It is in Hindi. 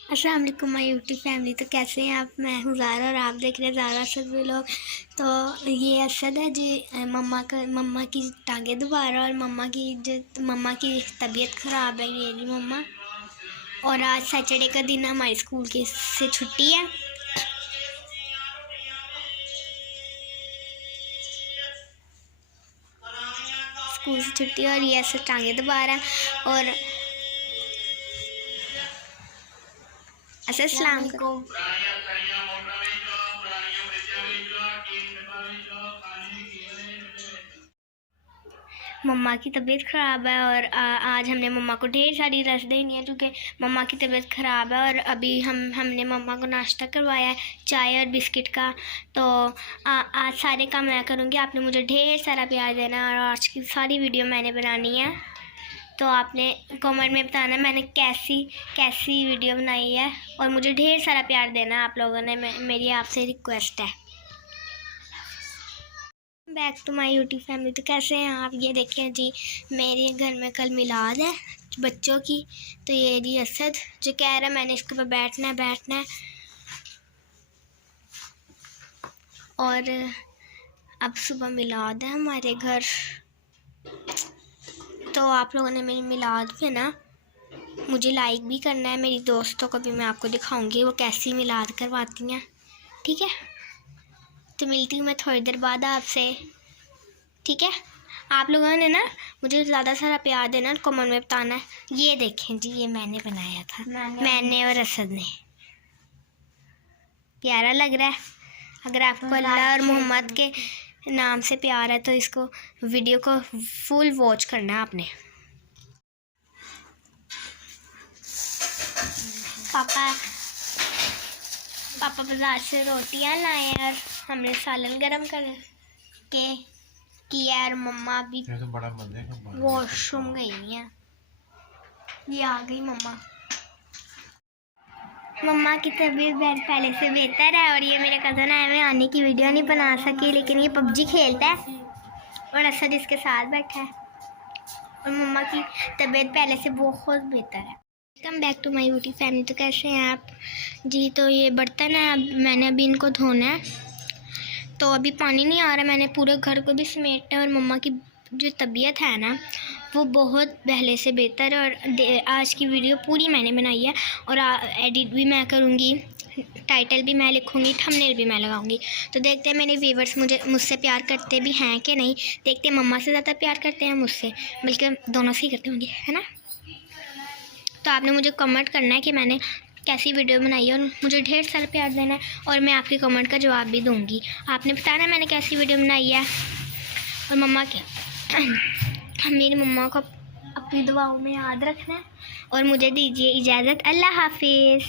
अस्सलाम वालेकुम माय यूट्यूब फैमिली। तो कैसे हैं आप? मैं हूँ ज़ारा और आप देख रहे हैं ज़ारा असद व्लॉग। तो ये असद है जी। मम्मा की टांगे दोबारा और मम्मा की तबीयत ख़राब है। ये जी मम्मा। और आज सैटरडे का दिन हमारे स्कूल के से छुट्टी है। स्कूल से छुट्टी और ये असद टांगे दोबारा। और अस्सलाम वालेकुम। मम्मा की तबीयत ख़राब है और आज हमने मम्मा को ढेर सारी रेस्ट देनी है क्योंकि मम्मा की तबीयत ख़राब है। और अभी हमने मम्मा को नाश्ता करवाया है, चाय और बिस्किट का। तो आज सारे काम मैं करूँगी। आपने मुझे ढेर सारा प्यार देना और आज की सारी वीडियो मैंने बनानी है। तो आपने कमेंट में बताना मैंने कैसी वीडियो बनाई है और मुझे ढेर सारा प्यार देना आप लोगों ने। मेरी आपसे रिक्वेस्ट है। Back to my YouTube family. तो कैसे हैं आप? ये देखें जी, मेरे घर में कल मिलाद है बच्चों की। तो ये जी असद जो कह रहा है मैंने इसके ऊपर बैठना है। और अब सुबह मिलाद है हमारे घर। तो आप लोगों ने मेरी मिलाद पे ना मुझे लाइक भी करना है। मेरी दोस्तों को भी मैं आपको दिखाऊंगी वो कैसी मिलाद करवाती हैं, ठीक है? तो मिलती हूँ मैं थोड़ी देर बाद आपसे, ठीक है? आप लोगों ने ना मुझे ज़्यादा सारा प्यार देना और कमेंट में बताना है। ये देखें जी, ये मैंने बनाया था, मैंने और असद ने। प्यारा लग रहा है। अगर आपको अल्लाह और मोहम्मद के नाम से प्यार है तो इसको वीडियो को फुल वॉच करना है आपने। पापा बाजार से रोटियां लाए और हमने सालन गरम करके किया और मम्मा भी वॉशरूम गई है। ये आ गई मम्मा की तबीयत पहले से बेहतर है। और ये मेरे कज़न आए हुए, आने की वीडियो नहीं बना सकी लेकिन ये पबजी खेलता है और असद इसके साथ बैठा है। और मम्मा की तबीयत पहले से बहुत बेहतर है। Welcome back to my YouTube family. तो कैसे हैं आप जी? तो ये बर्तन है, मैंने अभी इनको धोना है। तो अभी पानी नहीं आ रहा, मैंने पूरे घर को भी समेटना है। और मम्मा की जो तबीयत है ना वो बहुत पहले से बेहतर है। और आज की वीडियो पूरी मैंने बनाई है और एडिट भी मैं करूँगी, टाइटल भी मैं लिखूँगी, थंबनेल भी मैं लगाऊँगी। तो देखते हैं मेरे व्यूवर्स मुझसे प्यार करते भी हैं कि नहीं। देखते हैं मम्मा से ज़्यादा प्यार करते हैं मुझसे, बल्कि दोनों से ही करते होंगे, है ना? तो आपने मुझे कमेंट करना है कि मैंने कैसी वीडियो बनाई है और मुझे ढेर सारा प्यार देना है और मैं आपके कमेंट का जवाब भी दूँगी। आपने बताना मैंने कैसी वीडियो बनाई है। और मम्मा के मेरी मम्मा को अपनी दुआओं में याद रखना है। और मुझे दीजिए इजाज़त। अल्लाह हाफिज़।